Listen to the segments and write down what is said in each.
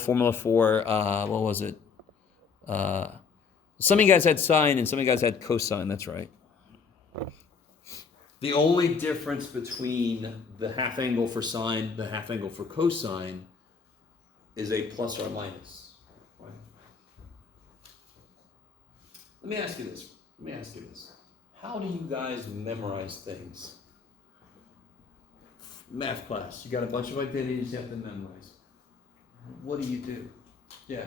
formula for, what was it? Some of you guys had sine and some of you guys had cosine, that's right. The only difference between the half angle for sine, the half angle for cosine, is a plus or minus. Right? Let me ask you this. How do you guys memorize things? Math class, you got a bunch of identities you have to memorize. What do? Yeah.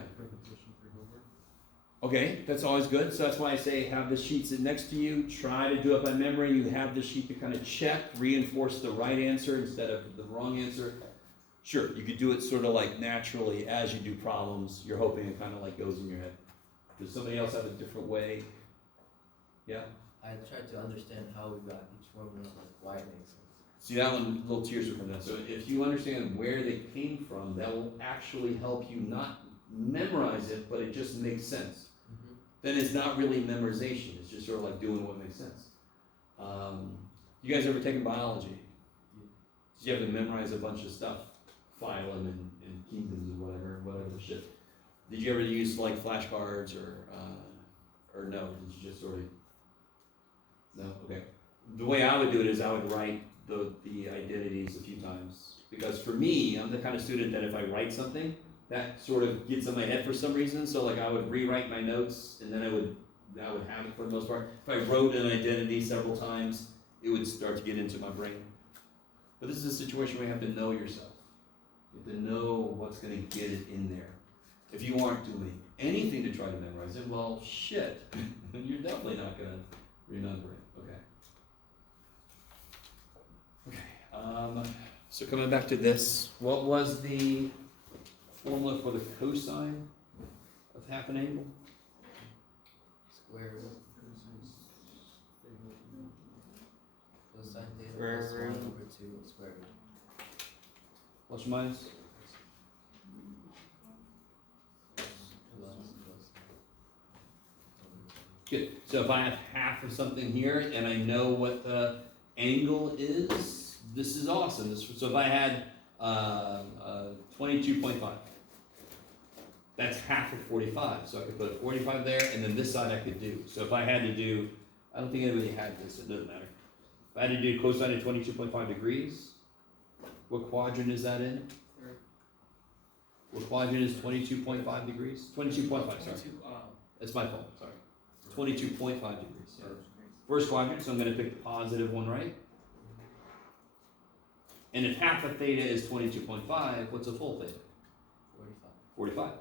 Okay, that's always good. So that's why I say have the sheet sit next to you. Try to do it by memory. You have the sheet to kind of check, reinforce the right answer instead of the wrong answer. Sure, you could do it sort of like naturally as you do problems. You're hoping it kind of like goes in your head. Does somebody else have a different way? Yeah? I tried to understand how we got each formula, like why it makes sense. See, that one, little tears are coming out. So if you understand where they came from, that will actually help you not memorize it, but it just makes sense. Mm-hmm. Then it's not really memorization. It's just sort of like doing what makes sense. You guys ever taken biology? Did you have to memorize a bunch of stuff? Phylum and kingdoms and whatever shit. Did you ever use like flashcards or no? Did you just sort of, no? Okay. The way I would do it is I would write the identities a few times, because for me, I'm the kind of student that if I write something, that sort of gets in my head for some reason. So like I would rewrite my notes and then I would have it for the most part. If I wrote an identity several times, it would start to get into my brain. But this is a situation where you have to know yourself. You have to know what's going to get it in there. If you aren't doing anything to try to memorize it, well, shit, you're definitely not going to remember it. Okay. So coming back to this, what was the formula for the cosine of half an angle? Square root. Cosine theta Square plus 1 root. over 2 square root. Plus or minus? Good. So if I have half of something here and I know what the angle is, this is awesome. So if I had 22.5, that's half of 45. So I could put a 45 there, and then this side I could do. So if I had to do, I don't think anybody had this, it doesn't matter. If I had to do cosine of 22.5 degrees, what quadrant is that in? What quadrant is 22.5 degrees? 22.5, sorry. That's my fault, sorry. 22.5 degrees. Yeah. First quadrant, so I'm going to pick the positive one, right? And if half of theta is 22.5, what's a full theta? 45.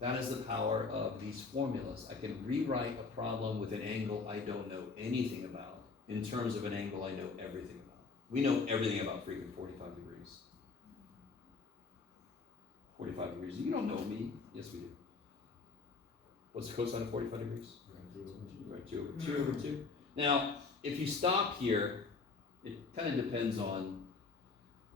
That is the power of these formulas. I can rewrite a problem with an angle I don't know anything about in terms of an angle I know everything about. We know everything about freaking 45 degrees. 45 degrees. You don't know me. Yes, we do. What's the cosine of 45 degrees? Right, 2 over 2. Now, if you stop here, it kind of depends on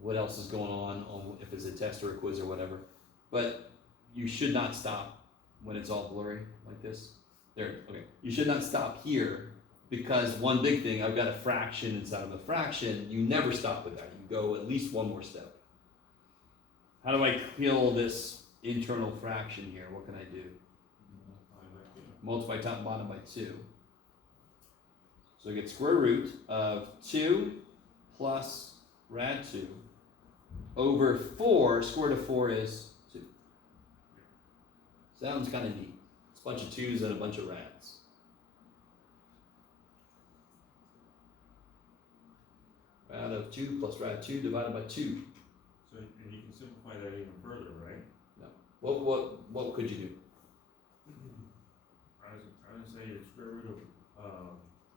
what else is going on if it's a test or a quiz or whatever. But you should not stop when it's all blurry like this. There, okay. You should not stop here, because one big thing, I've got a fraction inside of a fraction. You never stop with that. You go at least one more step. How do I kill this internal fraction here? What can I do? Multiply top and bottom by 2. So I get square root of 2 plus rad 2 over 4. Square root of 4 is 2. So that one's kind of neat. It's a bunch of 2's and a bunch of rads. Rad of 2 plus rad 2 divided by 2. So and you can simplify that even further, right? No. What could you do? I would say the square root of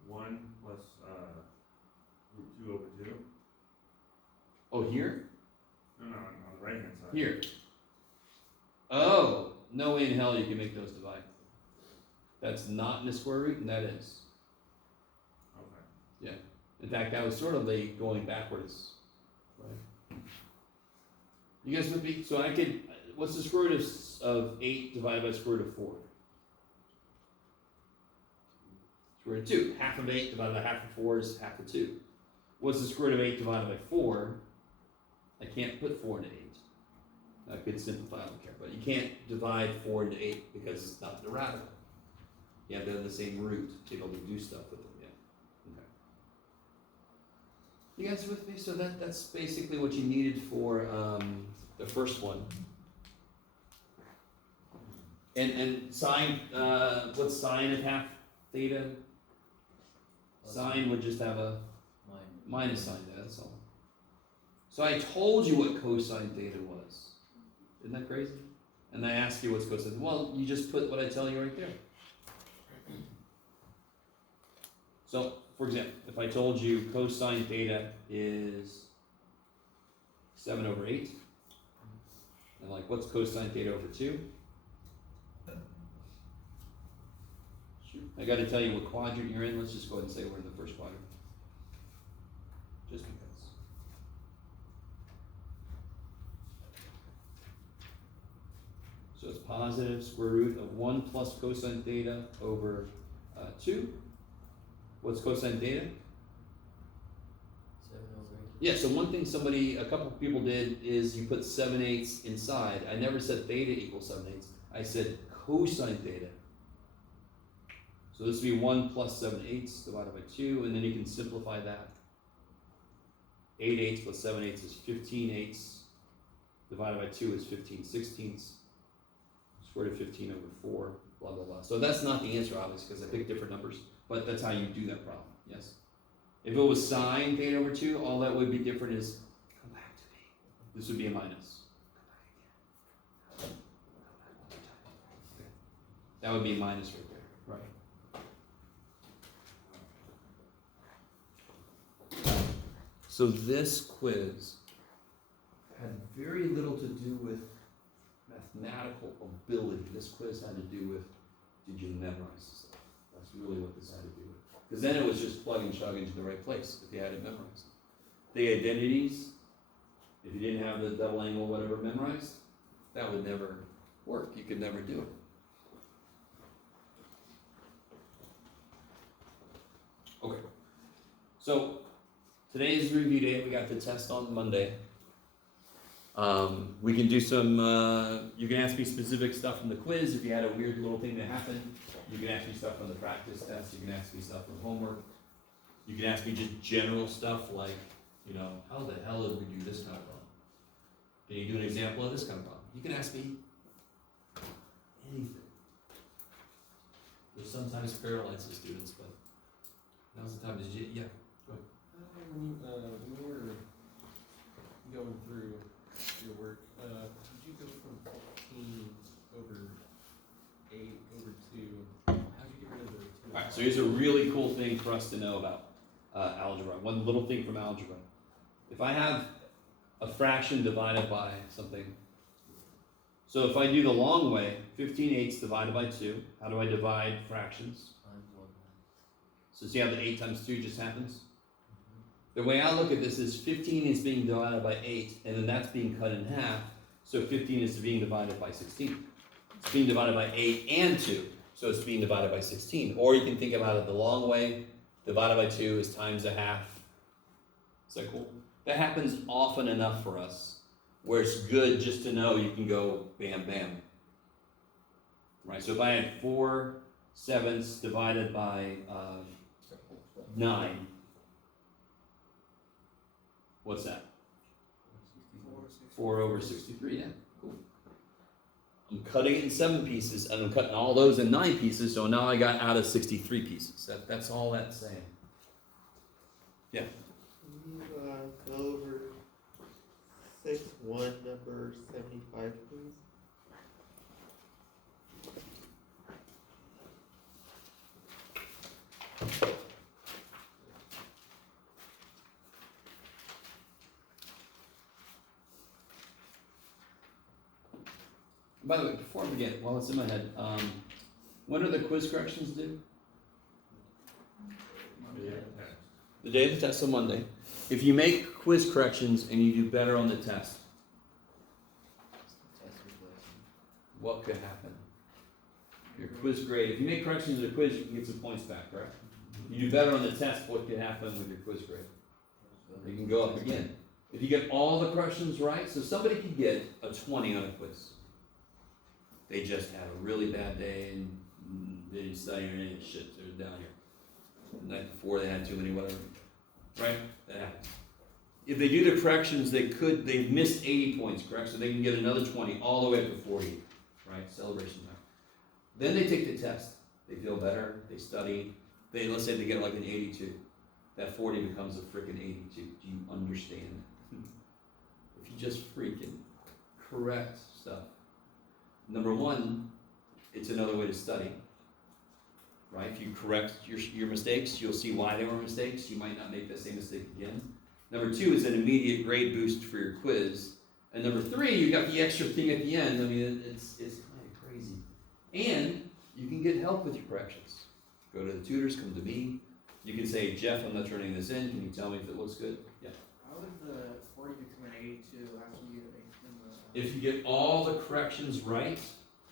1 plus root 2 over 2. Oh, here? No, on the right hand side. Here. Oh, no way in hell you can make those divide. That's not in the square root, and that is. Okay. Yeah. In fact, that was sort of the going backwards. Right? You guys with me? So I could, what's the square root of 8 divided by the square root of 4? Square root of 2. Half of 8 divided by half of 4 is half of 2. What's the square root of 8 divided by 4? I can't put 4 into 8. could simplify, I don't care, but you can't divide 4 into 8 because it's not the radical. You have to have the same root to be able to do stuff with it, yeah. Okay. You guys with me? So that's basically what you needed for the first one. And sine, what's sine of half theta? Sine would just have a minus sign there, that's all. So I told you what cosine theta was. Isn't that crazy? And I asked you what's cosine. Well, you just put what I tell you right there. So, for example, if I told you cosine theta is 7 over 8, and like, what's cosine theta over 2? I got to tell you what quadrant you're in. Let's just go ahead and say we're in the first quadrant. Just because. So it's positive square root of 1 plus cosine theta over 2. What's cosine theta? 7 over 8. Yeah, so one thing a couple of people did is you put 7/8 inside. I never said theta equals 7/8. I said cosine theta. So this would be 1 plus 7/8 divided by 2, and then you can simplify that. 8/8 plus 7/8 is 15/8 divided by 2 is 15/16. Square root of 15 over 4, blah, blah, blah. So that's not the answer, obviously, because I picked different numbers, but that's how you do that problem, yes? If it was sine theta over 2, all that would be different is, come back to me. This would be a minus. That would be a minus right there, right? So this quiz had very little to do with mathematical ability. This quiz had to do with, did you memorize stuff? That's really what this had to do with. Because then it was just plug and chug into the right place if you had it memorized. The identities, if you didn't have the double angle whatever memorized, that would never work. You could never do it. Okay. So today's review day. We got the test on Monday. We can do some, you can ask me specific stuff from the quiz. If you had a weird little thing that happened, you can ask me stuff from the practice test. You can ask me stuff from homework. You can ask me just general stuff like, how the hell did we do this kind of problem? Can you do an example of this kind of problem? You can ask me anything. There's sometimes paralyzes students, but now's the time to, yeah, go ahead. When you were going through your work, did you go from 15 over 8 over 2? How did you get rid of the 2? Alright, so here's a really cool thing for us to know about algebra. One little thing from algebra. If I have a fraction divided by something, so if I do the long way, 15/8 divided by 2, how do I divide fractions? Times 1. So see how the 8 times 2 just happens? The way I look at this is 15 is being divided by 8, and then that's being cut in half, so 15 is being divided by 16. It's being divided by 8 and 2, so it's being divided by 16. Or you can think about it the long way, divided by 2 is times a half. Is that cool? That happens often enough for us, where it's good just to know you can go bam, bam. Right, so if I had 4/7 divided by 9, what's that? 4 over 63, yeah, cool. I'm cutting it in 7 pieces, and I'm cutting all those in 9 pieces, so now I got out of 63 pieces. That's all that's saying. Yeah. Can you go over 6-1 number 75, please? By the way, before I forget, while it's in my head, when are the quiz corrections due? The day of the test on Monday. If you make quiz corrections and you do better on the test, what could happen? Your quiz grade. If you make corrections in the quiz, you can get some points back, correct? You do better on the test, what could happen with your quiz grade? You can go up again. If you get all the corrections right, so somebody could get a 20 on a quiz. They just had a really bad day and they didn't study or any shit. They're down here. The night before they had too many whatever. Right? That happens. If they do the corrections, they've missed 80 points, correct? So they can get another 20 all the way up to 40. Right? Celebration time. Then they take the test. They feel better. They study. Let's say they get like an 82. That 40 becomes a freaking 82. Do you understand? If you just freaking correct stuff. Number one, it's another way to study. Right? If you correct your mistakes, you'll see why they were mistakes. You might not make that same mistake again. Number two is an immediate grade boost for your quiz. And number three, you got the extra thing at the end. I mean, it's kind of crazy. And you can get help with your corrections. Go to the tutors, come to me. You can say, Jeff, I'm not turning this in. Can you tell me if it looks good? Yeah. How would the 40 become an 82 after you get an 8 If you get all the corrections right,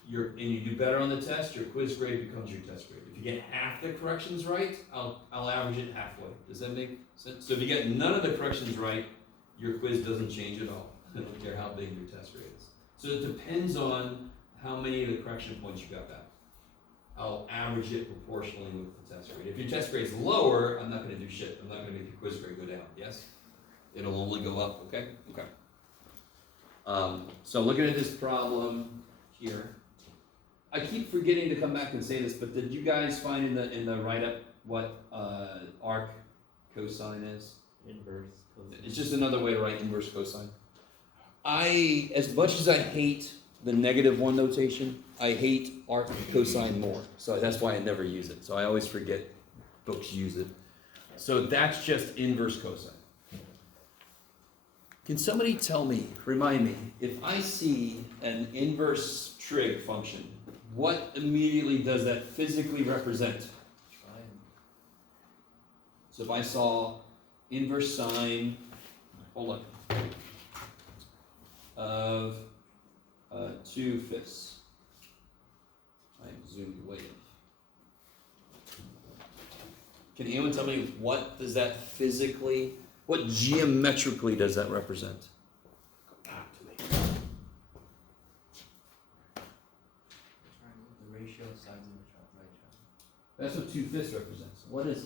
and you do better on the test, your quiz grade becomes your test grade. If you get half the corrections right, I'll average it halfway. Does that make sense? So if you get none of the corrections right, your quiz doesn't change at all. I don't care how big your test grade is. So it depends on how many of the correction points you got back. I'll average it proportionally with the test grade. If your test grade's lower, I'm not going to do shit. I'm not going to make your quiz grade go down. Yes? It'll only go up. Okay? Okay. So looking at this problem here, I keep forgetting to come back and say this, but did you guys find in the write-up what arc cosine is? Inverse cosine. It's just another way to write inverse cosine. As much as I hate the -1 notation, I hate arc cosine more. So that's why I never use it. So I always forget books use it. So that's just inverse cosine. Can somebody tell me, remind me, if I see an inverse trig function, what immediately does that physically represent? Triangle. So if I saw inverse sine, hold on, of 2/5. I zoomed way in. Can anyone tell me what does that physically, what geometrically does that represent? The ratio of sides of the right triangle. That's what 2/5 represents. What is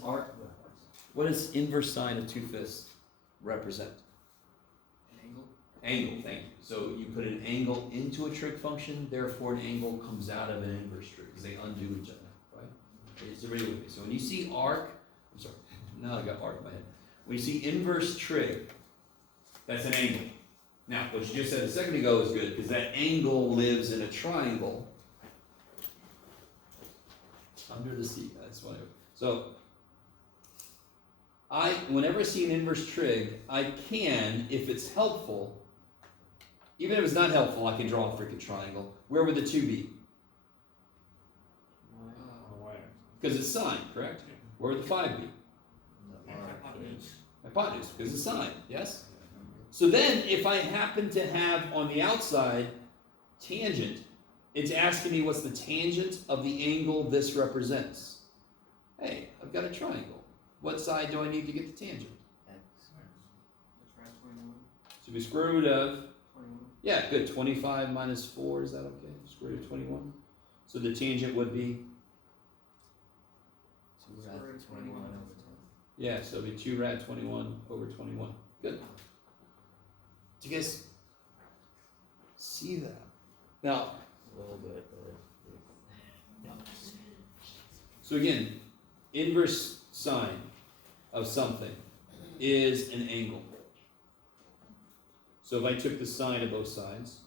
what does inverse sine of 2/5 represent? An angle? Angle, thank you. So you put an angle into a trig function, therefore an angle comes out of an inverse trig, because they undo each other, right? It's really with me. So when you see arc, I'm sorry, now I got arc in my head. When you see inverse trig, that's an angle. Now, what you just said a second ago is good, because that angle lives in a triangle under the sea. That's why. So, whenever I see an inverse trig, I can, if it's helpful, even if it's not helpful, I can draw a freaking triangle. Where would the 2 be? On the y-axis. Because it's sine, correct? Where would the 5 be? The arc. Hypotenuse. Hypotenuse, because it's sine, yes? So then, if I happen to have on the outside tangent, it's asking me what's the tangent of the angle this represents. Hey, I've got a triangle. What side do I need to get the tangent? X. Let's try 21. So we square root of, 21. yeah, good, 25 minus 4, is that okay? Square root of 21. So the tangent would be, So we're Square root at of 21 21. over 10. yeah, so it'd be 2 rad 21 over 21. Good. Do you guys see that? Now, A little bit, but so again, inverse sine of something is an angle. So if I took the sine of both sides,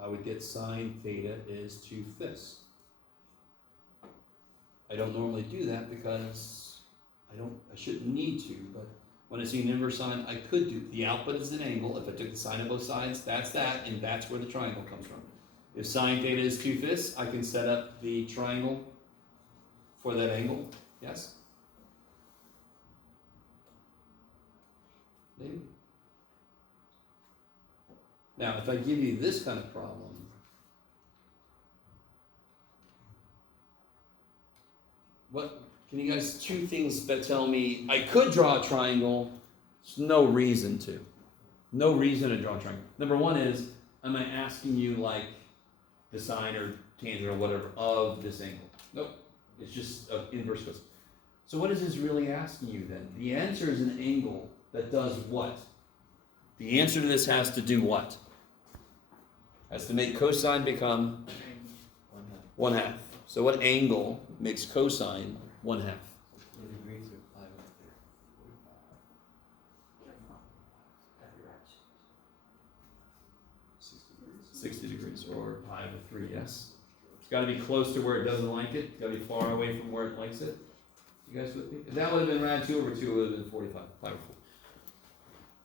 I would get sine theta is 2/5. I don't normally do that because I shouldn't need to, but when I see an inverse sine, I could do, the output is an angle. If I took the sine of both sides, that's that, and that's where the triangle comes from. If sine theta is 2/5, I can set up the triangle for that angle. Yes? Maybe. Now, if I give you this kind of problem, what can you guys, 2 things that tell me I could draw a triangle, there's no reason to. No reason to draw a triangle. Number one is, am I asking you like the sine or tangent or whatever of this angle? Nope. It's just an inverse cosine. So what is this really asking you then? The answer is an angle that does what? The answer to this has to do what? Has to make cosine become One half. 1/2. So what angle makes cosine 1/2? The degrees are 5/3. 60 degrees, or pi over 3, yes? It's got to be close to where it doesn't like it. It's got to be far away from where it likes it. You guys with me? If that would have been rad 2 over 2, it would have been 45, pi over 4.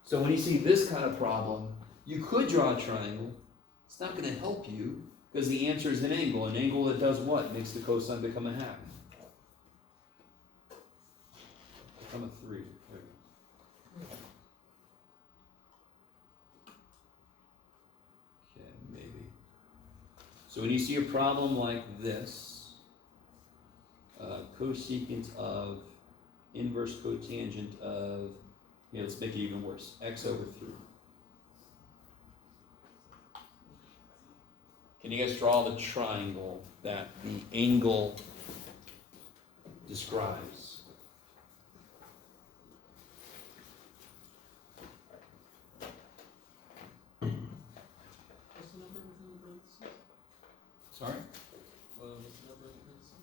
So when you see this kind of problem, you could draw a triangle. It's not going to help you because the answer is an angle. An angle that does what? Makes the cosine become 1/2. Become a 3. There we go. Okay, maybe. So when you see a problem like this, cosecant of inverse cotangent of, let's make it even worse, x over 3. Can you guys draw the triangle that the angle describes? What's the number within the parentheses? Sorry? What's the number in the parentheses?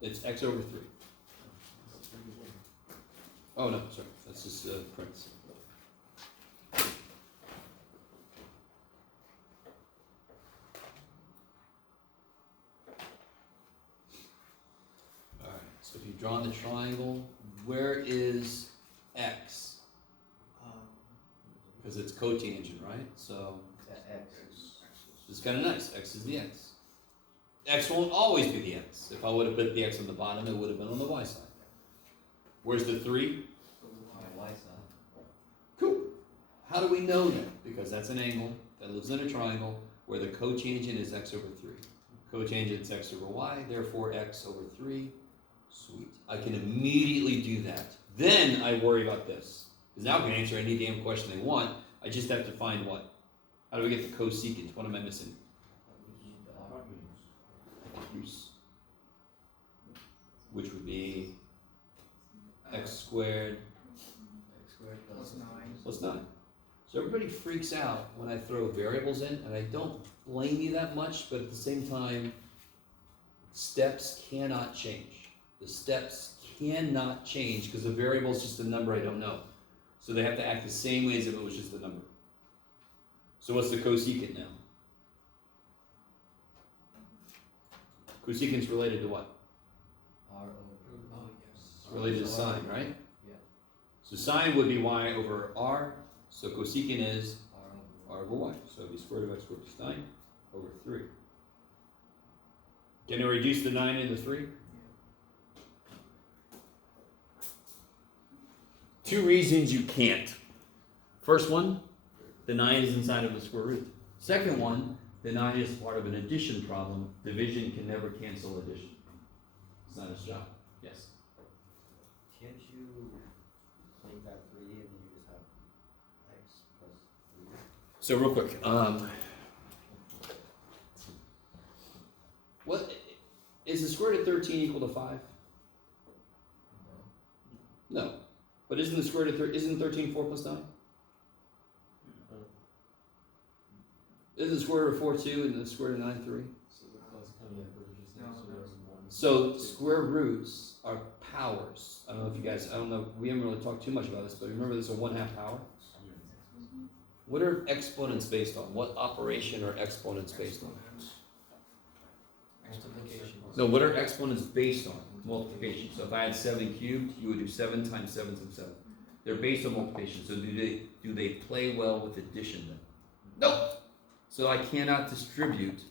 It's x over 3. That's 31. Oh, no, sorry, that's just prints. Alright, so if you've drawn the triangle, where is x? Because it's cotangent, right? So That X. it's kind of nice. X is the x. X won't always be the x. If I would have put the x on the bottom, it would have been on the y side. Where's the 3? On the Y side. Cool. How do we know that? Because that's an angle that lives in a triangle where the cotangent is x over 3. Cotangent is x over y, therefore x over 3. Sweet. I can immediately do that. Then I worry about this. Because now I can answer any damn question they want. I just have to find what? How do we get the cosecant? What am I missing? We need the R. Hypotenuse. Which would be x squared X squared plus Plus 9. plus 9. So everybody freaks out when I throw variables in, and I don't blame you that much, but at the same time, steps cannot change. The steps cannot change because the variable is just a number I don't know. So they have to act the same way as if it was just a number. So what's the cosecant now? Cosecant's related to what? R over. Oh, yes. It's related to sine, right? Yeah. So sine would be y over r, so cosecant is R over. r over y. So it'd be square root of x squared plus 9 over 3. Can you reduce the 9 into 3? Two reasons you can't. First one, the 9 is inside of the square root. Second one, the 9 is part of an addition problem. Division can never cancel addition. It's not its job. Yes. Can't you make that 3 and then you just have X plus 3? So real quick, what is the square root of 13 equal to 5? No. No. But isn't the square root of isn't 13 4 plus 9? Isn't the square root of 4 2 and the square root of 9 3? So the plus kind of averages No, now, so no. there's 1. So square roots are powers. I don't know if you guys, I don't know, we haven't really talked too much about this, but remember there's a 1/2 power? What are exponents based on? What operation are exponents based on? Multiplication. No, what are exponents based on? Multiplication. So if I had 7 cubed, you would do 7 times 7 times 7. They're based on multiplication. So do they play well with addition then? Nope. So I cannot distribute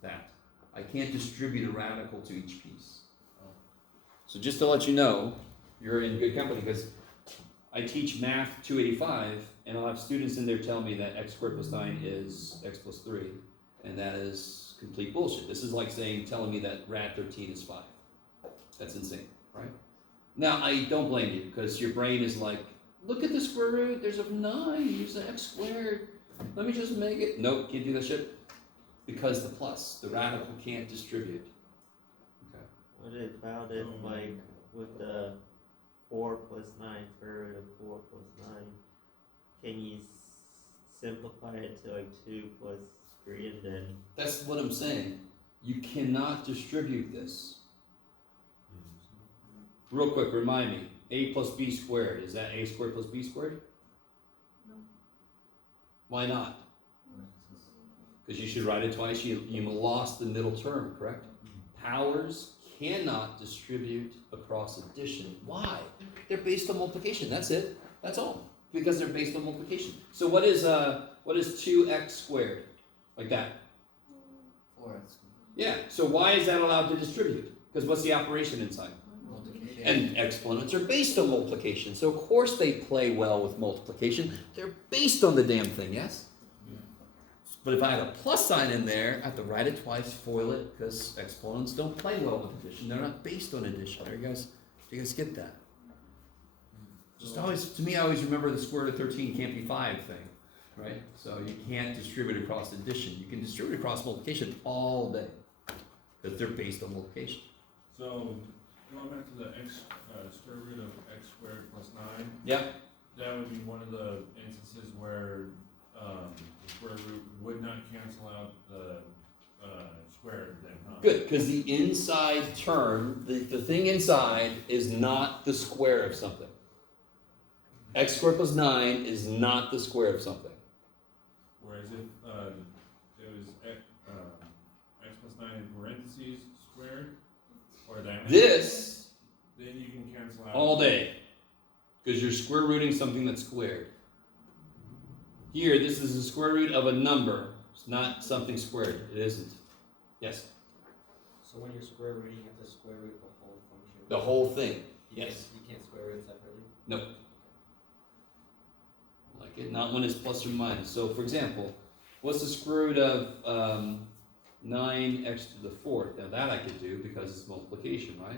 that. I can't distribute a radical to each piece. So just to let you know, you're in good company because I teach math 285 and I'll have students in there tell me that x squared plus 9 is x plus 3, and that is complete bullshit. This is like telling me that rad 13 is 5. That's insane, right? Now, I don't blame you because your brain is like, look at the square root, there's a 9, use the x squared. Let me just make it, nope, can't do that shit. Because the plus, the radical can't distribute. Okay. What about if like with the 4 plus 9, square root of 4 plus 9, can you simplify it to like 2 plus 3 and then? That's what I'm saying. You cannot distribute this. Real quick, remind me, a plus b squared, is that a squared plus b squared? No. Why not? Because you should write it twice, you lost the middle term, correct? Powers cannot distribute across addition. Why? They're based on multiplication, that's it, that's all. Because they're based on multiplication. So what is 2x squared? Like that. 4x. Yeah, so why is that allowed to distribute? Because what's the operation inside? Multiplication. And exponents are based on multiplication, so of course they play well with multiplication. They're based on the damn thing, yes? But if I had a plus sign in there, I have to write it twice, foil it, because exponents don't play well with addition. They're not based on addition. Do you guys get that? Just always, to me, I always remember the square root of 13 can't be 5 thing, right? So you can't distribute across addition. You can distribute across multiplication all day, because they're based on multiplication. So, going back to the square root of x squared plus 9, Yep. that would be one of the instances where the square root would not cancel out the square then, huh? Good, because the inside term, the thing inside is not the square of something. X squared plus 9 is not the square of something. Whereas if it was x plus 9 in parentheses squared, or that. This, Then you can cancel out. all day, because you're square rooting something that's squared. Here, this is the square root of a number. It's not something squared. It isn't. Yes? So when you're square rooting, you have to square root the whole function. The whole thing. You Yes. can't square root separately? Nope. Like it, not when it's plus or minus. So, for example, what's the square root of 9x to the 4th? Now that I could do because it's multiplication, right?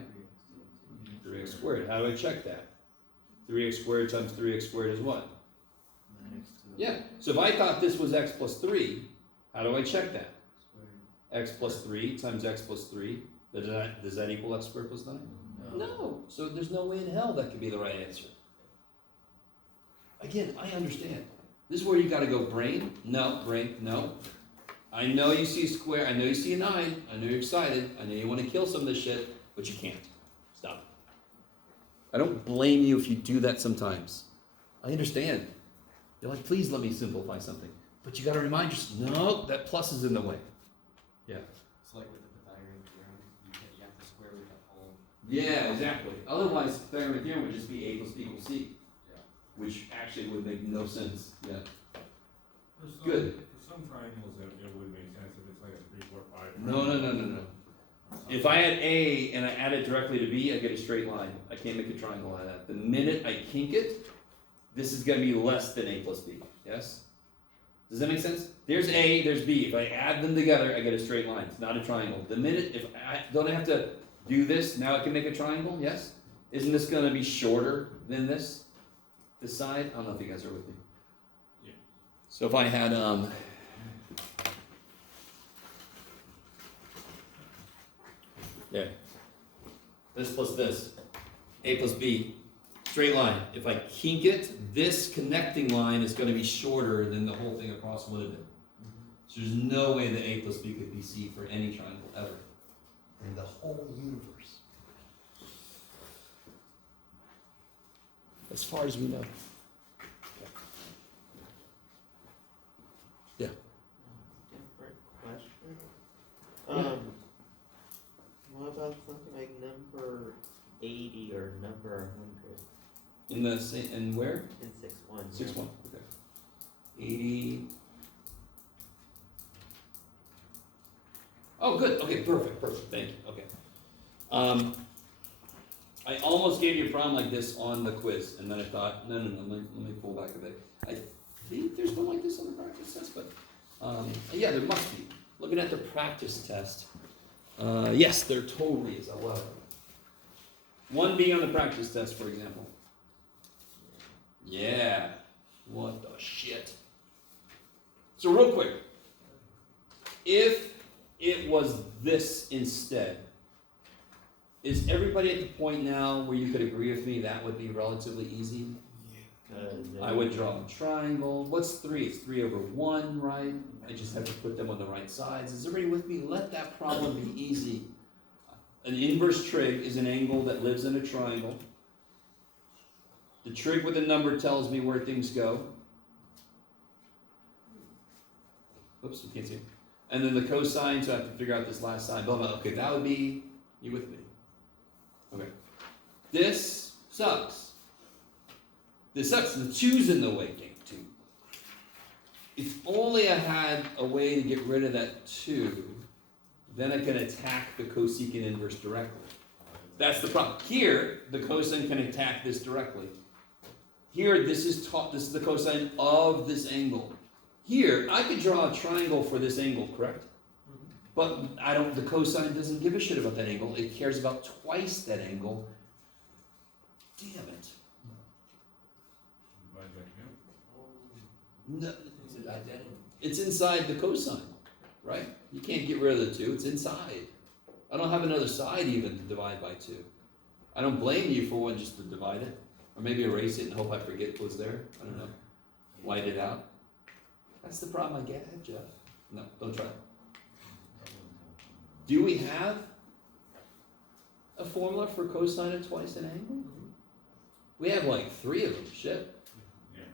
3x squared. How do I check that? 3x squared times 3x squared is what? 9x to the Yeah. So if I thought this was x plus 3, how do I check that? squared. X plus 3 times x plus 3. Does that equal x squared plus 9? No. So there's no way in hell that could be the right answer. Again, I understand. This is where you gotta go brain. No, brain, no. I know you see a square, I know you see a 9, I know you're excited, I know you wanna kill some of this shit, but you can't. Stop. I don't blame you if you do that sometimes. I understand. You're like, please let me simplify something. But you gotta remind yourself, no, that plus is in the way. Yeah. It's like with the Pythagorean theorem, you have to square root the whole. Yeah, exactly. Otherwise, Pythagorean theorem would just be a plus b equals c. Yeah. Which actually would make no sense. Yeah. For some- Good. For some triangles, it would make sense if it's like a 3, 4, 5. No. If I had A and I add it directly to B, I get a straight line. I can't make a triangle out of that. The minute I kink it, this is going to be less than A plus B. Yes? Does that make sense? There's A, there's B. If I add them together, I get a straight line. It's not a triangle. The minute, don't I have to do this, now I can make a triangle? Yes? Isn't this going to be shorter than this? This side? I don't know if you guys are with me. Yeah. So if I had, there. This plus this. A plus B. Straight line. If I kink it, this connecting line is going to be shorter than the whole thing across would have been. So there's no way that A plus B could be C for any triangle ever. In the whole universe. As far as we know. Yeah. Different question. What about something like number 80 or number 100 In the same, and where? in 6-1? 6-1. Okay. 80. Oh, good. Okay, perfect. Thank you. Okay. I almost gave you a problem like this on the quiz, and then I thought, no. Let me pull back a bit. I think there's one like this on the practice test, but yeah, there must be. Looking at the practice test, yes, there totally is. I love it. 1B on the practice test, for example. Yeah. What the shit? So real quick, if it was this instead, is everybody at the point now where you could agree with me that would be relatively easy? I would draw a triangle. What's 3? It's 3 over 1, right? I just have to put them on the right sides. Is everybody with me? Let that problem be easy. An inverse trig is an angle that lives in a triangle. The trig with a number tells me where things go. Oops, you can't see it. And then the cosine, so I have to figure out this last side. Blah, blah. Okay, that would be, you with me? Okay. This sucks. This sucks. The 2's in the way, gang, 2. If only I had a way to get rid of that 2, then I can attack the cosecant inverse directly. That's the problem. Here, the cosine can attack this directly. Here, this is the cosine of this angle. Here, I could draw a triangle for this angle, correct? But the cosine doesn't give a shit about that angle. It cares about twice that angle. Damn it. No, Is it identity? it's inside the cosine, right? You can't get rid of the 2, it's inside. I don't have another side even to divide by 2. I don't blame you for wanting just to divide it. Or maybe erase it and hope I forget it was there. I don't know. White it out. That's the problem I get, Jeff. No, don't try it. Do we have a formula for cosine of twice an angle? We have like 3 of them. Shit. Yeah.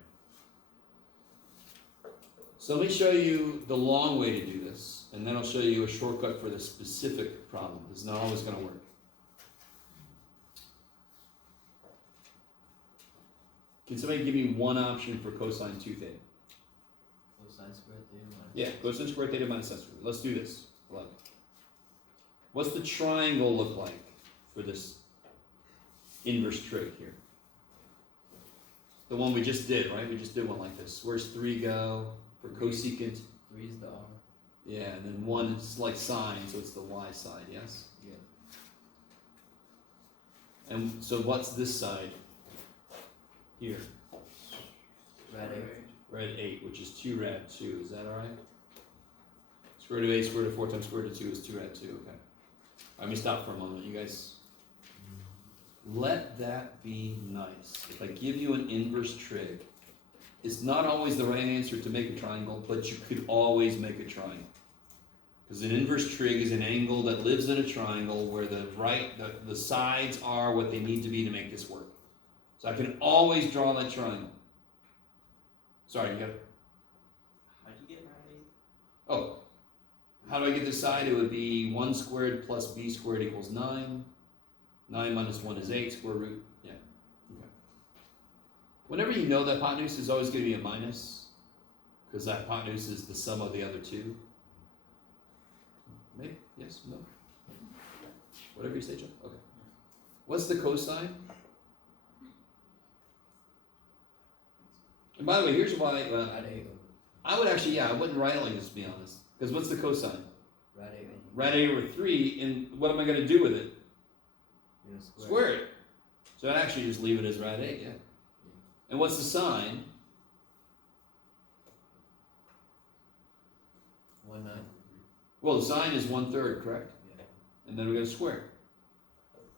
So let me show you the long way to do this, and then I'll show you a shortcut for the specific problem. It's not always going to work. Can somebody give me one option for cosine 2 theta? Cosine squared theta minus. Yeah, cosine squared theta minus sin squared. Let's do this. 11. What's the triangle look like for this inverse trig here? The one we just did, right? We just did one like this. Where's 3 go for cosecant? 3 is the R. Yeah, and then 1 is like sine, so it's the y side, yes? Yeah. And so what's this side here? Rad 8. Rad 8, which is 2 rad 2. Is that all right? Square root of 8, square root of 4 times square root of 2 is 2 rad 2. Okay. Let me stop for a moment. You guys, let that be nice. If I give you an inverse trig, it's not always the right answer to make a triangle, but you could always make a triangle. Because an inverse trig is an angle that lives in a triangle where the sides are what they need to be to make this work. So I can always draw that triangle. Sorry, you got it? How'd you get rad 8? Oh, how do I get this side? It would be 1 squared plus b squared equals 9. 9 minus 1 is 8, square root. Yeah. Okay. Whenever you know that hypotenuse is always going to be a minus, because that hypotenuse is the sum of the other 2. Maybe? Yes? No? Whatever you say, Joe. Okay. What's the cosine? And by the way, here's why. Rad 8 over. I would actually, I wouldn't write it like this, to be honest. Because what's the cosine? Rad 8 over. Rad 8 over 3, and what am I going to do with it? You know, Square it. So I'd actually just leave it as rad 8, yeah. And what's the sine? 1 9. Well, the sine is 1/3, correct? Yeah. And then we're going to square.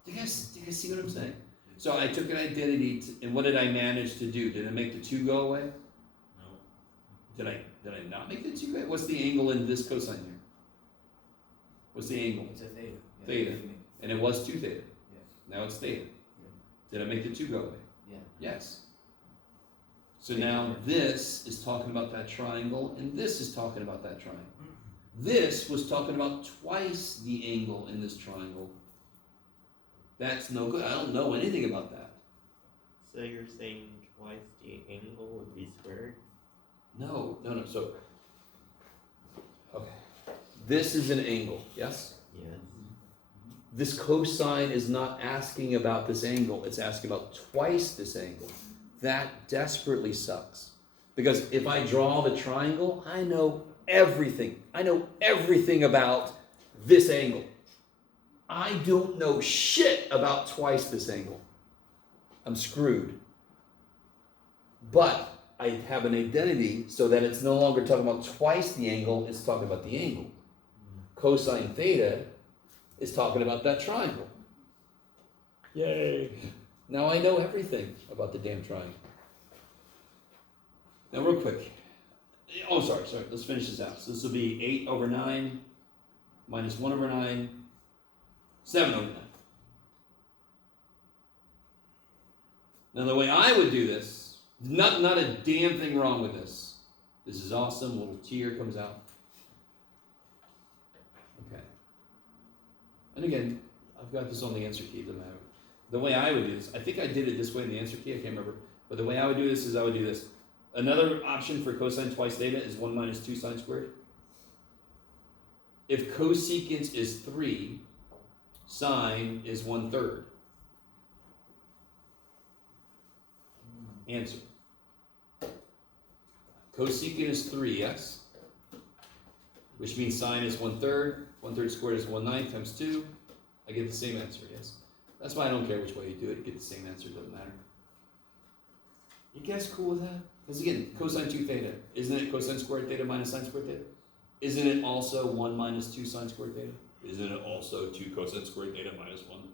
Do you guys see what I'm saying? So I took an identity, and what did I manage to do? Did I make the 2 go away? No. Did I not make the 2 go away? What's the angle in this cosine here? What's the angle? It's a theta. Yeah, Theta. what do you mean? And it was 2 theta. Yeah. Now it's theta. Did I make the 2 go away? Yeah. Yes. So now this is talking about that triangle, and this is talking about that triangle. This was talking about twice the angle in this triangle. That's no good. I don't know anything about that. So you're saying twice the angle would be squared? No. So, okay. This is an angle, yes? Yes. This cosine is not asking about this angle. It's asking about twice this angle. That desperately sucks. Because if I draw the triangle, I know everything. I know everything about this angle. I don't know shit about twice this angle. I'm screwed. But I have an identity so that it's no longer talking about twice the angle, it's talking about the angle. Cosine theta is talking about that triangle. Yay! Now I know everything about the damn triangle. Now real quick. Oh, sorry, let's finish this out. So this will be 8 over 9 minus 1 over 9, 7 over 9. Now the way I would do this, not a damn thing wrong with this. This is awesome, little tear comes out. Okay. And again, I've got this on the answer key, doesn't matter. The way I would do this, I think I did it this way in the answer key, I can't remember. But the way I would do this is I would do this. Another option for cosine twice theta is 1 minus 2 sine squared. If cosecant is 3, sine is 1/3. Answer. Cosecant is 3, yes? Which means sine is 1/3. 1/3 squared is 1/9 times 2. I get the same answer, yes? That's why I don't care which way you do it. You get the same answer, doesn't matter. You guys cool with that? Because again, cosine 2 theta, isn't it cosine squared theta minus sine squared theta? Isn't it also 1 minus 2 sine squared theta? Isn't it also 2 cosine squared theta minus 1?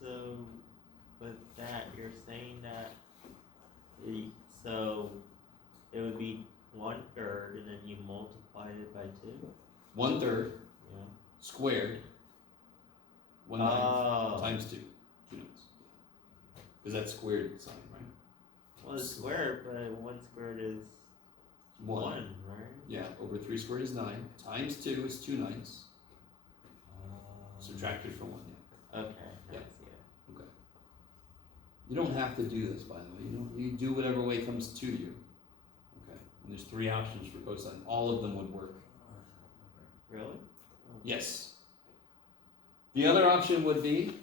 So, with that, you're saying that, so, it would be 1/3 and then you multiply it by 2? 1/3 Yeah. squared, 1/9 Oh. times 2. 2 nines. Because that's squared sine, right? Well, it's squared, but 1 squared is 1, right? Yeah, over 3 squared is 9. Times 2 is 2 nines. Subtracted from 1, yeah. Okay, Yeah. I see it. Okay. You don't have to do this, by the way. You do whatever way comes to you. Okay. And there's 3 options for cosine. All of them would work. Really? Oh. Yes. The other option would be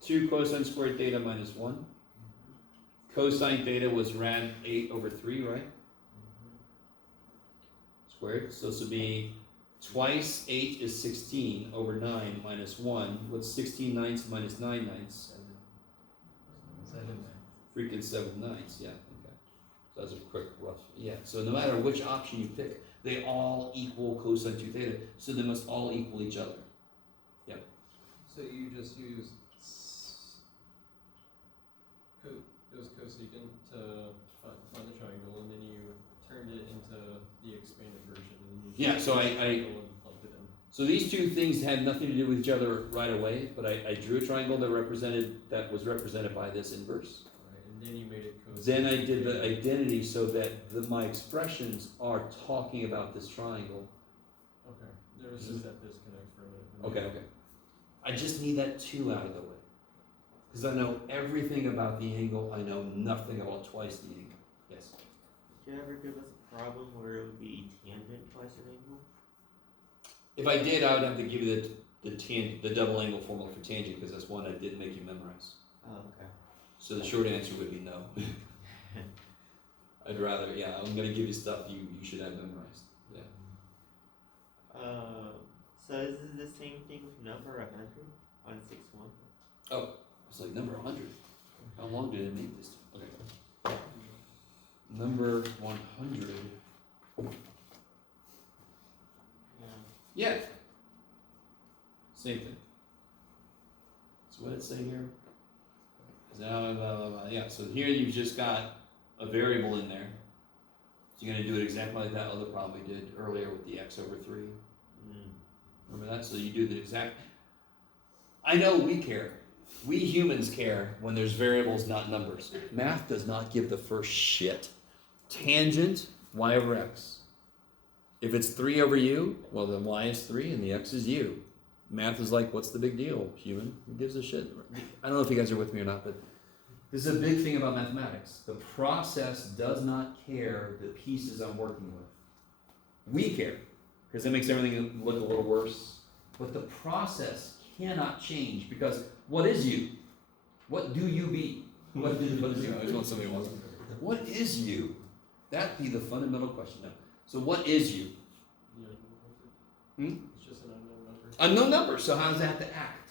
2 cosine squared theta minus 1. Cosine theta was rad 8 over 3, right? Squared. So this would be twice 8 is 16 over 9 minus 1. What's 16 ninths minus 9 ninths? 7. Freaking 7 ninths, yeah, okay. So that's a quick rough, yeah. So no matter which option you pick, they all equal cosine 2 theta, so they must all equal each other. So you just used it was cosecant to find the triangle, and then you turned it into the expanded version. And you Yeah, so I triangle and plugged it in. so these two things had nothing to do with each other right away, but I drew a triangle that was represented by this inverse. Right, and then you made it cosecant. Then I did the identity so that my expressions are talking about this triangle. Okay, there was just that disconnect for a minute. Okay. I just need that 2 out of the way. Because I know everything about the angle, I know nothing about twice the angle. Yes. Did you ever give us a problem where it would be tangent twice an angle? If I did, I would have to give you the double angle formula for tangent, because that's one I didn't make you memorize. Oh, okay. So the short answer would be no. I'd rather, I'm gonna give you stuff you should have memorized. Yeah. So is it the same thing with number 100? 161? Oh, it's like number 100. How long did it make this? Okay. Number 100. Yeah. Yeah. Same thing. So what did it say here? Yeah, so here you've just got a variable in there. So you're going to do it exactly like that other problem we did earlier with the x over 3. Remember that? So you do the exact... I know we care. We humans care when there's variables, not numbers. Math does not give the first shit. Tangent, y over x. If it's 3 over u, well then y is 3 and the x is u. Math is like, what's the big deal, human? Who gives a shit? I don't know if you guys are with me or not, but this is a big thing about mathematics. The process does not care the pieces I'm working with. We care, because it makes everything look a little worse. But the process cannot change, because what is you? What do you be? What is you? I just want somebody who wants. What is you? That'd be the fundamental question now. So what is you? It's just an unknown number. Unknown number. So how does that have to act?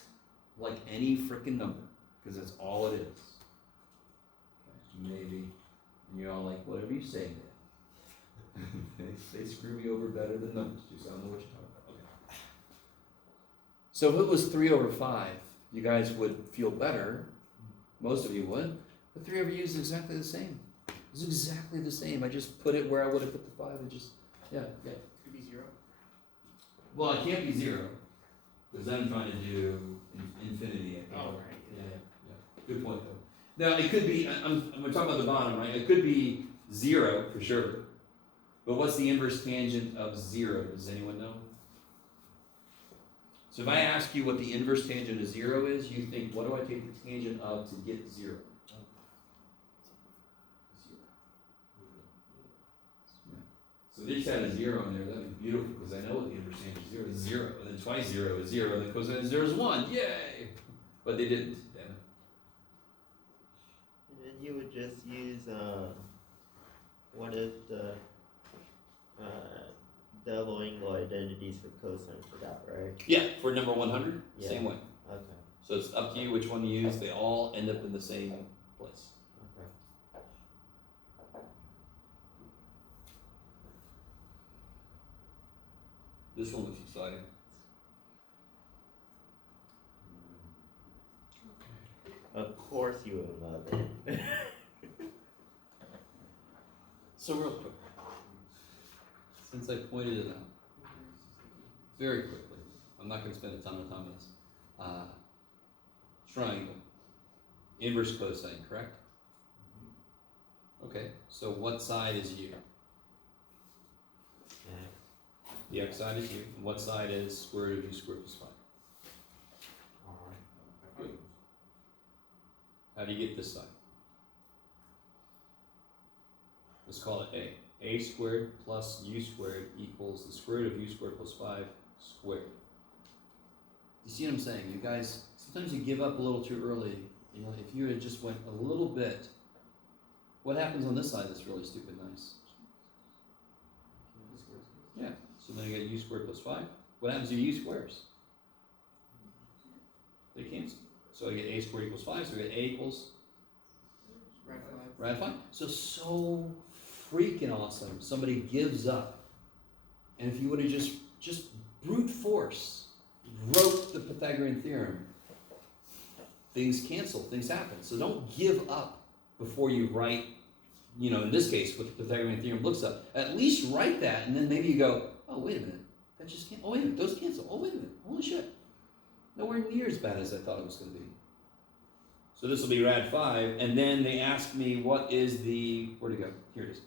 Like any freaking number, because that's all it is. maybe. And you're all like, whatever you say, man. they screw me over better than numbers do, so I don't know what you're talking about. Okay. So if it was 3/5, you guys would feel better. Most of you would. But 3/u is exactly the same. It's exactly the same. I just put it where I would have put the 5 and just, yeah. Could be 0. Well, it can't be 0, because then I'm trying to do infinity. I think. Oh, right. Yeah. Good point, though. Now, it could be, I'm talking about the bottom, right? It could be 0 for sure. But what's the inverse tangent of 0? Does anyone know? So if I ask you what the inverse tangent of 0 is, you think, what do I take the tangent of to get 0? So they just had a 0 in there, that'd be beautiful, because I know what the inverse tangent of 0 is 0, and then twice 0 is 0, and then cosine of 0 is 1, yay! But they didn't, damn it. And then you would just use, what is the, double angle identities for cosine for that, right? Yeah, for number 100, Yeah. same way. Okay, So it's up to you which one to use, they all end up in the same place. okay. This one looks exciting. Of course you will love it. So real quick, since I pointed it out, very quickly, I'm not gonna spend a ton of time on this. Triangle, inverse cosine, correct? Okay, so what side is u? Yeah. The x side is u, and what side is square root of u squared plus 5? Good. How do you get this side? Let's call it a. A squared plus u squared equals the square root of u squared plus 5 squared. You see what I'm saying? You guys, sometimes you give up a little too early. You know, if you had just went a little bit, what happens on this side that's really stupid nice? Yeah, so then I get u squared plus 5. What happens to u squares? They cancel. So I get a squared equals 5, so I get a equals Rad 5. Rad 5. So freaking awesome. Somebody gives up. And if you would have just brute force wrote the Pythagorean theorem, things cancel, things happen. So don't give up before you write, you know, in this case, what the Pythagorean theorem looks up. At least write that, and then maybe you go, oh, wait a minute. That just can't, oh, wait a minute, those cancel. Oh, wait a minute, holy shit. Nowhere near as bad as I thought it was going to be. So this will be rad 5, and then they ask me what is the, where'd it go? Here it is.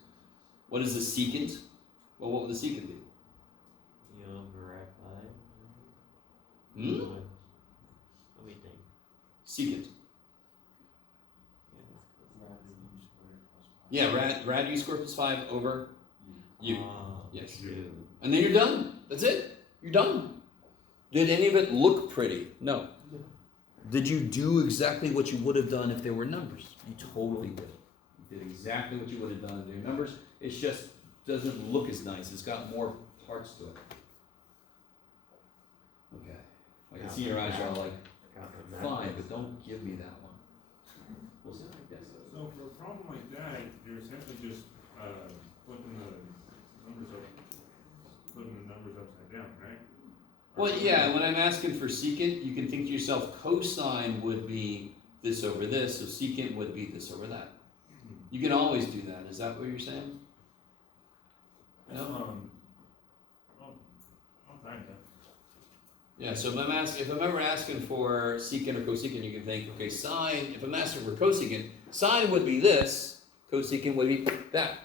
What is the secant? Well, what would the secant be? You over at 5? Hmm? What do you think? Secant. Yeah, that's Yeah, rad u squared plus 5 over u. Yes. U. And then you're done. That's it. You're done. Did any of it look pretty? No. Did you do exactly what you would have done if there were numbers? You totally did. You did exactly what you would have done if there were numbers. It's just doesn't look as nice. It's got more parts to it. Okay. I can see your eyes are all like, fine, but don't give me that one. We'll see. Yes. So for a problem like that, you're essentially just, flipping the numbers upside down, right? Well, yeah, when I'm asking for secant, you can think to yourself, cosine would be this over this, so secant would be this over that. You can always do that. Is that what you're saying? No? Kinda. Yeah, so if I'm ever asking for secant or cosecant, you can think, okay, sine, if I'm asking for cosecant, sine would be this, cosecant would be that.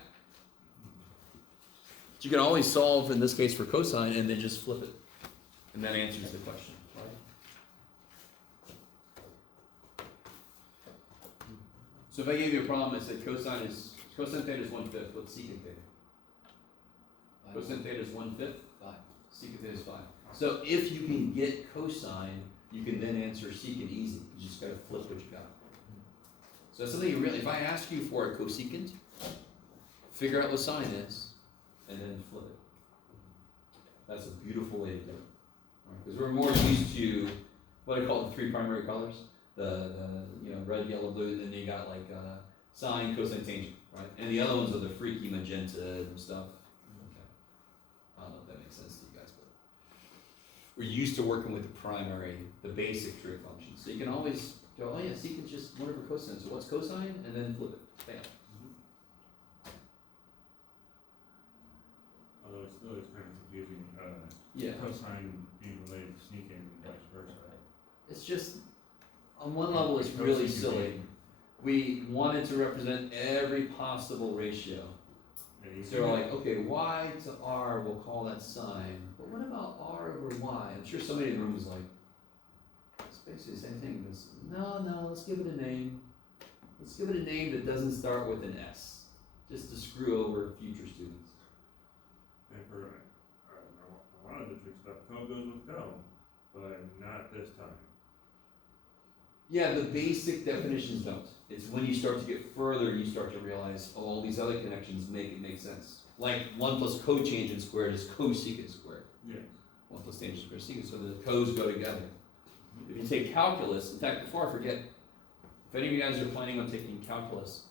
But you can always solve, in this case, for cosine, and then just flip it. And that answers the question. So if I gave you a problem, I said cosine theta is 1/5, what's secant theta? Cosine theta is 1/5, 5. Secant theta is 5. So if you can get cosine, you can then answer secant easy. You just gotta flip what you got. So that's something you really, if I ask you for a cosecant, figure out what sine is, and then flip it. That's a beautiful way to do it. Because we're more used to what I call the 3 primary colors. The red, yellow, blue, and then you got like sine, cosine, tangent, right? And the other ones are the freaky magenta and stuff. Okay. I don't know if that makes sense to you guys, but we're used to working with the primary, the basic trig functions. So you can always go, oh yeah, secant's just whatever cosine. So what's cosine? And then flip it. Bam. Although it still is kind of confusing, Yeah. cosine being related to secant and vice versa. It's just, on one level, it's really silly. We wanted to represent every possible ratio. Yeah, you So we're like, okay, y to r, we'll call that sine. But what about r over y? I'm sure somebody in the room was like, it's basically the same thing. It's, no, let's give it a name. Let's give it a name that doesn't start with an S, just to screw over future students. And for a lot of the trick stuff, co goes with co, but not this time. Yeah, the basic definitions don't. It's when you start to get further, you start to realize, oh, all these other connections make it make sense. Like 1 plus cotangent squared is cosecant squared. Yes. 1 plus tangent squared secant, so the co's go together. If you take calculus, in fact, before I forget, if any of you guys are planning on taking calculus,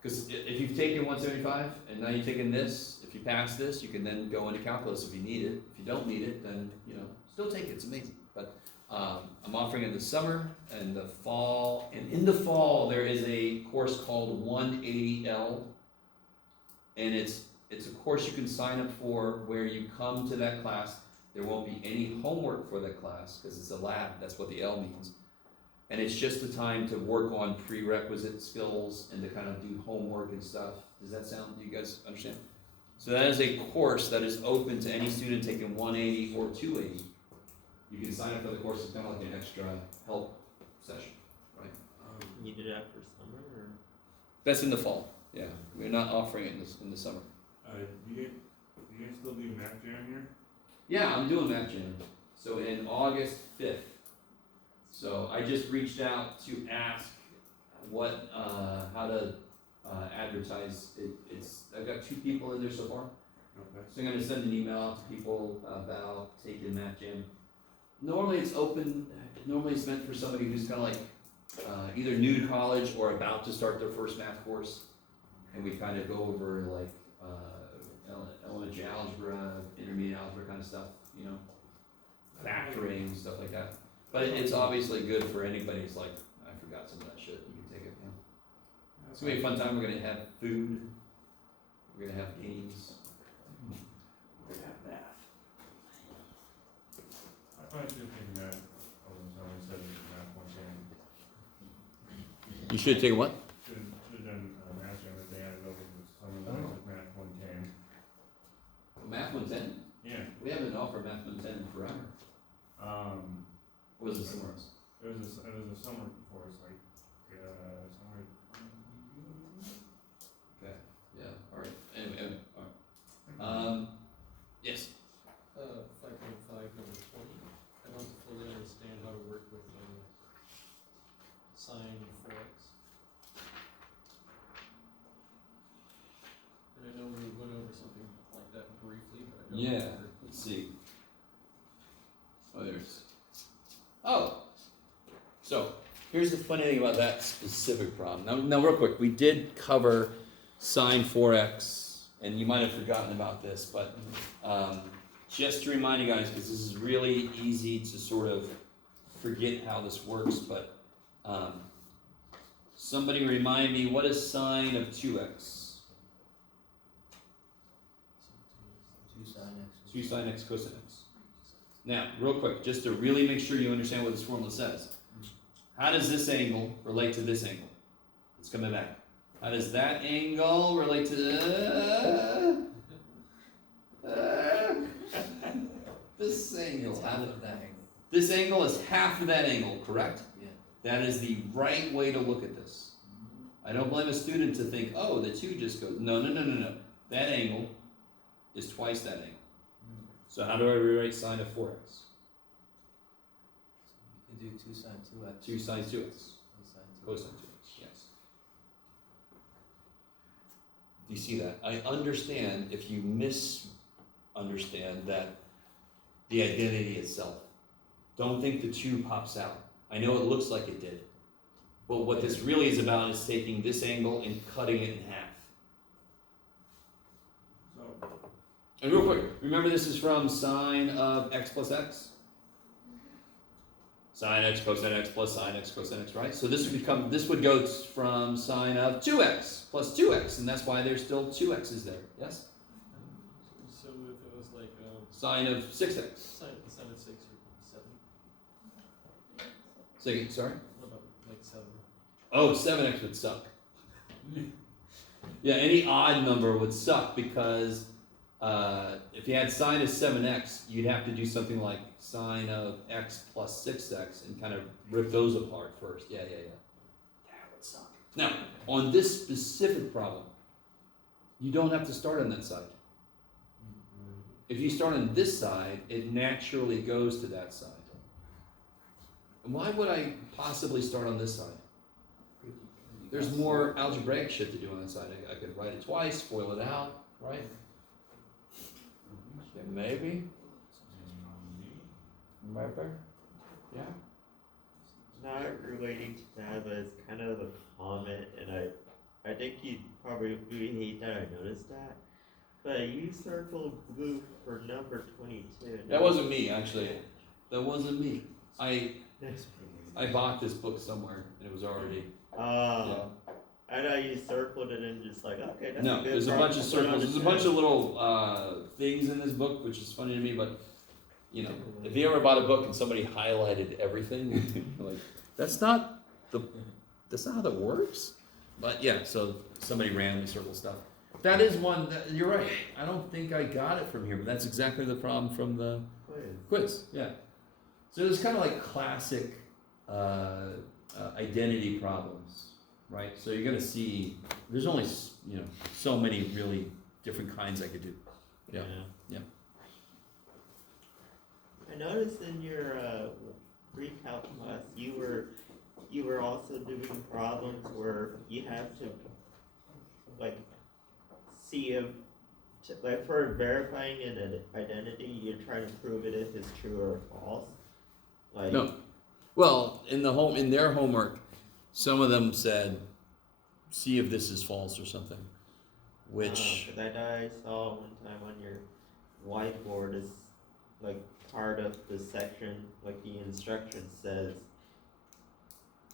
because if you've taken 175 and now you're taking this, if you pass this, you can then go into calculus if you need it. If you don't need it, then, still take it, it's amazing. But I'm offering it this summer and the fall, and in the fall, there is a course called 180L, and it's a course you can sign up for where you come to that class. There won't be any homework for that class because it's a lab, that's what the L means. And it's just the time to work on prerequisite skills and to kind of do homework and stuff. Does that sound, do you guys understand? So that is a course that is open to any student taking 180 or 280. You can sign up for the course, it's kind of like an extra help session, right? You did that for summer, or? That's in the fall, yeah. We're not offering it in the summer. Do you guys still do math jam here? Yeah, I'm doing that, Jim. So in August 5th. So I just reached out to ask what, how to advertise it. I've got 2 people in there so far. Okay. So I'm gonna send an email out to people about taking Math Jam. Normally it's open, normally it's meant for somebody who's kind of like either new to college or about to start their first math course. And we kind of go over like elementary algebra, intermediate algebra kind of stuff, factoring, stuff like that. But it's obviously good for anybody who's like, I forgot some of that shit, you can take it, It's gonna be a fun time, we're gonna have food, we're gonna have games, we're gonna have math. I probably should have taken that over the summer instead of math one jam. You should take what? Should have done math jam if they added over the summer when I took math one jam. Math 110? Yeah. We haven't offered Math 110 forever. What was it somewhere else? It was a summer course, like summer. Okay, yeah, alright, anyway, alright. Yes? 5.5 number 20. I don't fully understand how to work with sine 4x. And I know we went over something like that briefly, but I don't Yeah, remember. let's see. Oh, so here's the funny thing about that specific problem. Now real quick, we did cover sine 4x, and you might have forgotten about this, but just to remind you guys, because this is really easy to sort of forget how this works, but somebody remind me, what is sine of 2x? 2 sine x. 2 sine x cosine x. Now, real quick, just to really make sure you understand what this formula says. How does this angle relate to this angle? It's coming back. How does that angle relate to this angle? It's half of that angle. This angle is half of that angle, correct? Yeah. That is the right way to look at this. I don't blame a student to think, oh, the 2 just goes. No. That angle is twice that angle. So how do I rewrite sine of 4x? You can do 2 sine 2x. 2 sine 2x. 1 sine 2x. Cosine 2x, yes. Do you see that? I understand if you misunderstand that the identity itself. Don't think the 2 pops out. I know it looks like it did. But what this really is about is taking this angle and cutting it in half. So, And real quick, remember this is from sine of x plus x? Sine x cosine x plus sine x cosine x, right? So this would go from sine of 2x plus 2x, and that's why there's still 2 x's there, yes? So if it was like, Sine of 6x. sine of 6 or 7, Sorry? what about like 7? Oh, 7x would suck. Yeah, any odd number would suck because if you had sine of 7x, you'd have to do something like sine of x plus 6x and kind of rip those apart first. Yeah. That would suck. Now, on this specific problem, you don't have to start on that side. If you start on this side, it naturally goes to that side. And why would I possibly start on this side? There's more algebraic shit to do on that side. I could write it twice, FOIL it out, right? Yeah, maybe. Yeah. Not relating to that, but it's kind of a comment, and I think you'd probably hate that I noticed that. But you circled blue for number 22. That wasn't me, actually. That wasn't me. I bought this book somewhere, and it was already. I know you circled it and just like, okay, that's No, a good there's a problem. bunch of circles. There's a bunch of little things in this book, which is funny to me. But you know, if you ever bought a book and somebody highlighted everything, like that's not how that works. But yeah, so somebody randomly circled stuff. That is one. You're right. I don't think I got it from here, but that's exactly the problem from the quiz. Yeah. So it's kind of like classic identity problems, right? So you're gonna see there's only so many really different kinds I could do. Yeah. I noticed in your recalc class you were also doing problems where you have to like see if like for verifying an identity you're trying to prove it if it's true or false. Like No. Well, in their homework, some of them said, see if this is false or something. Which that I saw one time on your whiteboard is like part of the section, like the instruction says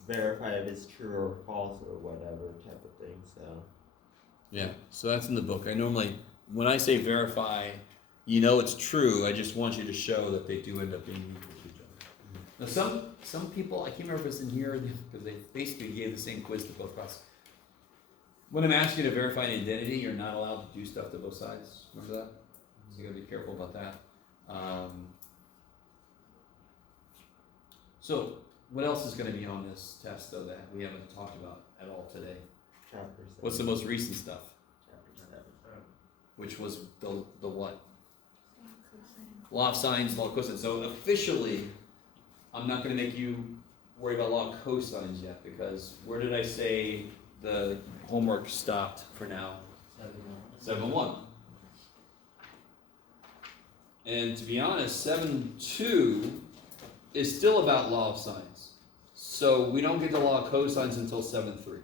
verify if it's true or false or whatever type of thing, so. yeah, so that's in the book. I normally when I say verify, it's true, I just want you to show that they do end up being equal to each other. Now some people, I can't remember if it's in here because they basically gave the same quiz to both classes. When I'm asking you to verify an identity, you're not allowed to do stuff to both sides. Remember that? So you gotta be careful about that. So what else is gonna be on this test though that we haven't talked about at all today? Chapter 7. What's the most recent stuff? Chapter 7. Which was the what? Law of sines, law of cosines. So officially, I'm not gonna make you worry about law of cosines yet because where did I say the homework stopped for now? 7.1. And to be honest, 7.2 is still about law of sines. So we don't get to law of cosines until 7.3.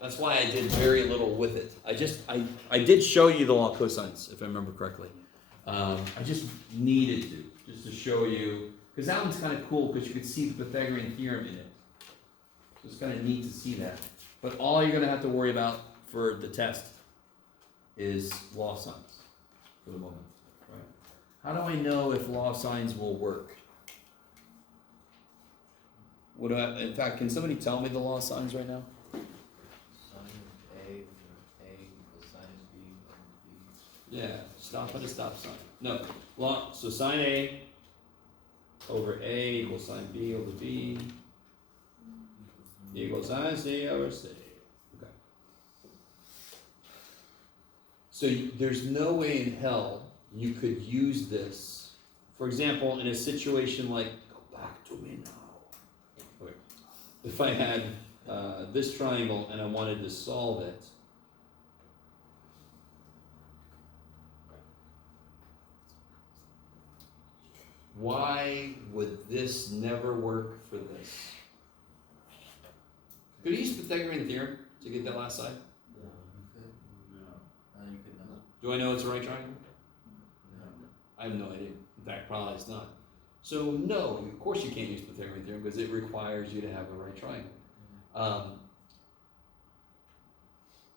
That's why I did very little with it. I did show you the law of cosines, if I remember correctly. I just needed to show you, because that one's kind of cool because you could see the Pythagorean theorem in it. So it's kind of neat to see that. But all you're going to have to worry about for the test is law of sines for the moment. Right? How do I know if law of sines will work? In fact, can somebody tell me the law of sines right now? Sine of A over A equals sine of B over B. Yeah, stop at a stop sign. No, so sine A over A equals sine B over B equals sine C over C. Okay. So there's no way in hell you could use this, for example, in a situation like, go back to me now. Okay. If I had this triangle and I wanted to solve it, why would this never work for this? Could you use Pythagorean theorem to get that last side? You could, you could not. Do I know it's a right triangle? No. I have no idea. In fact, probably it's not. So no, of course you can't use Pythagorean theorem because it requires you to have a right triangle.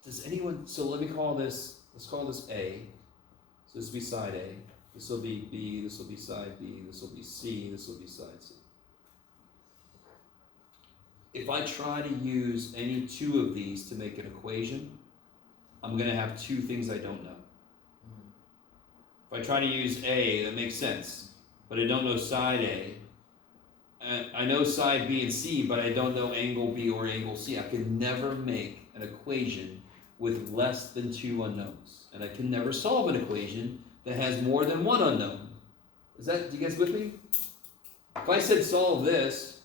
Does anyone? So let me call this. Let's call this A. So this will be side A. This will be B. This will be side B. This will be C. This will be side C. If I try to use any two of these to make an equation, I'm going to have two things I don't know. If I try to use A, that makes sense, but I don't know side A. I know side B and C, but I don't know angle B or angle C. I could never make an equation with less than two unknowns. And I can never solve an equation that has more than one unknown. You guys with me? If I said solve this,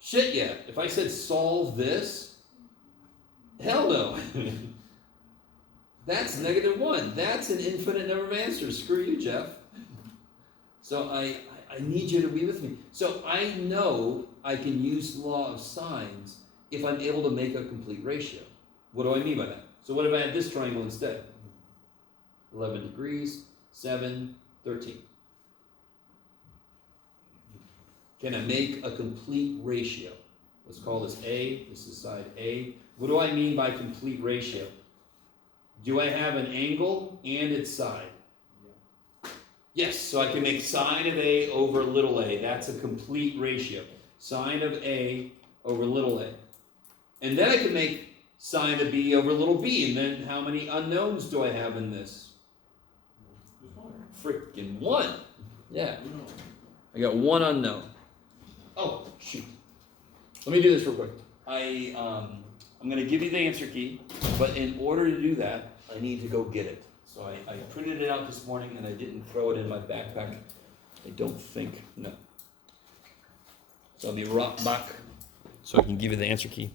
shit yeah. If I said solve this, hell no. That's -1. That's an infinite number of answers. Screw you, Jeff. So I need you to be with me. So I know I can use law of sines if I'm able to make a complete ratio. What do I mean by that? So what if I had this triangle instead? 11 degrees, 7, 13. Can I make a complete ratio? Let's call this A. This is side A. What do I mean by complete ratio? Do I have an angle and its side? Yes, so I can make sine of A over little a. That's a complete ratio. Sine of A over little a. And then I can make sine of B over little b. And then how many unknowns do I have in this? Freaking 1. Yeah. I got 1 unknown. Oh, shoot. Let me do this real quick. I'm going to give you the answer key, but in order to do that, I need to go get it. So I printed it out this morning and I didn't throw it in my backpack. I don't think, no. So let me rock back so I can give you the answer key.